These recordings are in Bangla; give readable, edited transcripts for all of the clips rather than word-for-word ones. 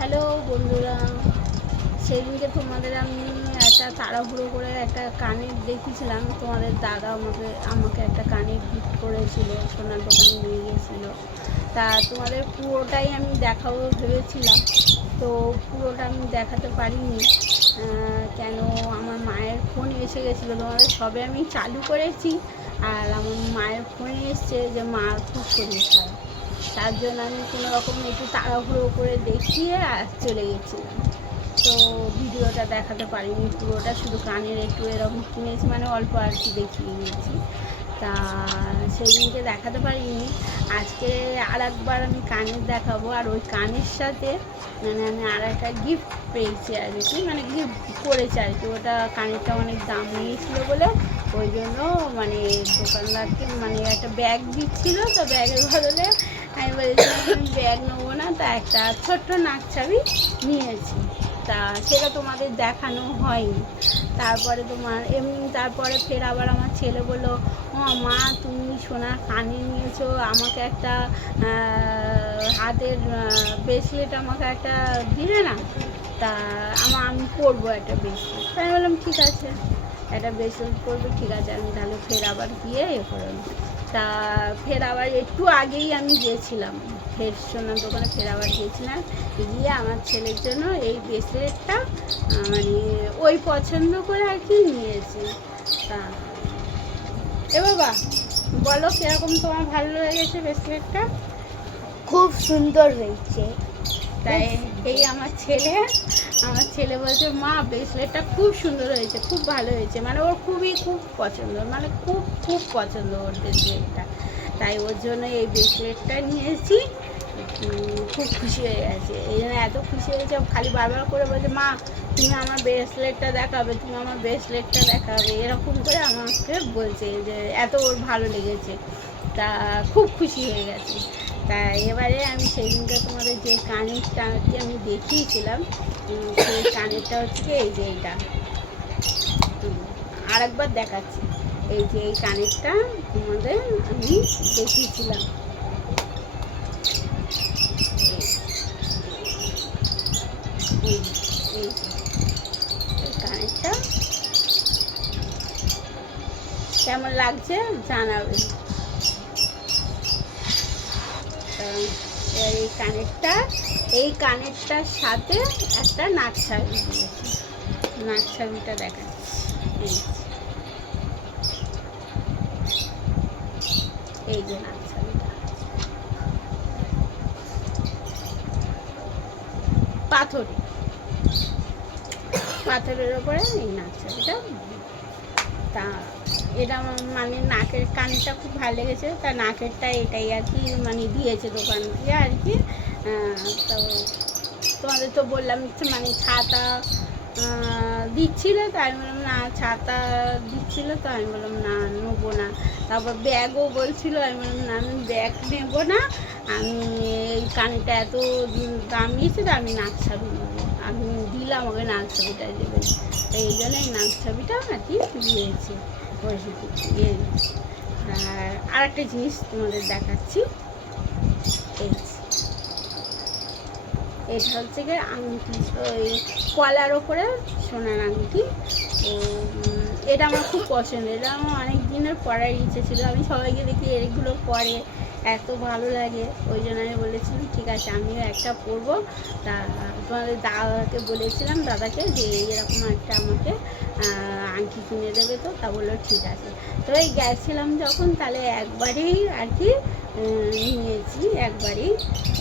হ্যালো বন্ধুরা, সেদিনকে তোমাদের আমি একটা তাড়াহুড়ো করে একটা কানের দেখিয়েছিলাম। তোমাদের দাদা আমাকে একটা কানের গিফট করেছিল, সোনার দোকানে নিয়ে গিয়েছিলো। তা তোমাদের পুরোটাই আমি দেখাবো ভেবেছিলাম, তো পুরোটা আমি দেখাতে পারিনি। কেন, আমার মায়ের ফোন এসে গেছিলো, তোমাদের সবে আমি চালু করেছি আর আমার মায়ের ফোনে এসছে যে মার খুব শরীর খারাপ। তার জন্য আমি কোনো রকম একটু তাড়াহুড়ো করে দেখিয়ে আর চলে গেছিলাম, তো ভিডিওটা দেখাতে পারিনি পুরোটা, শুধু কানের একটু এরকম কিনেছি, মানে অল্প আর কি দেখিয়ে দিয়েছি। তা সেই দিনকে দেখাতে পারিনি। আজকে আর একবার আমি কানের দেখাবো, আর ওই কানের সাথে মানে আমি আর একটা গিফট পেয়েছি আর কি, মানে গিফট করেছি আর কি। ওটা কানেরটা অনেক দাম নিয়েছিল বলে ওই জন্য মানে দোকানদারকে মানে একটা ব্যাগ দিচ্ছিলো, তো ব্যাগের বদলে আমি বলেছিলাম আমি ব্যাগ নেবো না, তা একটা ছোট্ট নাকছাবি নিয়েছি। তা সেটা তোমাদের দেখানো হয়নি। তারপরে তারপরে ফের আবার আমার ছেলে বললো, ও মা তুমি সোনার কানে নিয়েছো, আমাকে একটা হাতের ব্রেসলেট আমাকে একটা দিলে না। তা আমি পরবো একটা ব্রেসলেট। তাই আমি বললাম ঠিক আছে, একটা ব্রেসলেট পরবো, ঠিক আছে। আমি তাহলে ফের আবার গিয়ে করলাম। তা ফের আবার একটু আগেই আমি গিয়েছিলাম, ফের সোনার দোকানে ফের আবার গিয়েছিলাম, গিয়ে আমার ছেলের জন্য এই ব্রেসলেটটা মানে ওই পছন্দ করে আর কি নিয়েছি। তা এ বাবা বলো কিরকম তোমার ভালো লেগেছে ব্রেসলেটটা? খুব সুন্দর হয়েছে। তাই এই আমার ছেলে বলছে মা ব্রেসলেটটা খুব সুন্দর হয়েছে, খুব ভালো হয়েছে, মানে ওর খুব পছন্দ, মানে খুব পছন্দ ওর ব্রেসলেটটা। তাই ওর জন্য এই ব্রেসলেটটা নিয়েছি। খুব খুশি হয়ে গেছে, এই জন্য এত খুশি হয়েছে, খালি বারবার করে বলছে মা তুমি আমার ব্রেসলেটটা দেখাবে, তুমি আমার ব্রেসলেটটা দেখাবে, এরকম করে আমাকে বলছে যে এত ওর ভালো লেগেছে। তা খুব খুশি হয়ে গেছে। তা এবারে আমি সেই দিনটা তোমাদের যে কানেরটা আমি দেখিয়েছিলাম, সেই কানেরটা হচ্ছে এই যে এইটা, আর একবার দেখাচ্ছি। এই যে এই কানেরটা তোমাদের আমি দেখিয়েছিলাম, এই কানেরটা কেমন লাগছে জানাবে। এই কানেরটার সাথে একটা নাকছাবি দিয়েছি, নাকছাবিটা দেখাচ্ছি। এই যে নাকছাবিটা পাথরের ওপরে এই নাকছাবিটা। তা এটা মানে নাকের কানেরটা খুব ভালো লেগেছে, তা নাকেরটা এটাই আর কি মানে দিয়েছে দোকান থেকে আর কি। তো তোমাদের তো বললাম মানে ছাতা দিচ্ছিলো, তো আমি বললাম না, ছাতা দিচ্ছিলো, তো আমি বললাম না নেবো না। তারপর ব্যাগও বলছিলো, আমি বললাম না আমি ব্যাগ নেবো না, আমি এই কানেরটা এত দাম নিয়েছে, তো আমি নাকছাবি নেবো, আমি দিলাম ওকে নাকছাবিটা দেবেন। এই জন্য এই নাকছাবিটা আর কি দিয়েছে ইয়ে। আর একটা জিনিস তোমাদের দেখাচ্ছি, এটা হচ্ছে গিয়ে আংটি, ওই কলার ওপরে সোনার আংটি। তো এটা আমার খুব পছন্দ, এটা আমার অনেক দিনের পরার ইচ্ছে ছিল, আমি সবাইকে দেখি এগুলো পরে এত ভালো লাগে, ওই জন্য আমি বলেছিলাম ঠিক আছে আমিও একটা পরবো। তা তোমাদের দাদাকে বলেছিলাম, দাদাকে যে এরকম একটা আমাকে আংটি কিনে দেবে, তো তা বললো ঠিক আছে। তো এই গেছিলাম যখন, তাহলে একবারেই আর কি নিয়েছি, একবারেই।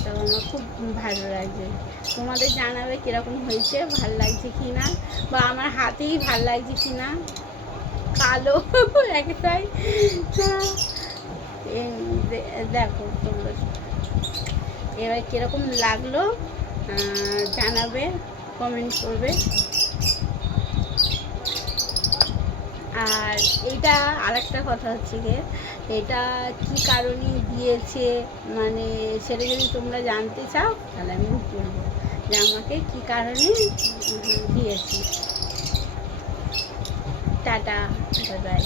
তো আমার খুব ভালো লাগছে, তোমাদের জানাবে কীরকম হয়েছে, ভাল লাগছে কি না, বা আমার হাতেই ভাল লাগছে কি না। কালো একটাই, দেখো তোমরা এবার কীরকম লাগলো জানাবে, কমেন্ট করবে। আর এইটা আরেকটা কথা হচ্ছে গিয়ে, এটা কি কারণে দিয়েছে মানে সেটা যদি তোমরা জানতে চাও তাহলে আমি বলবো যে আমাকে কি কারণে দিয়েছে। Tata, bye bye.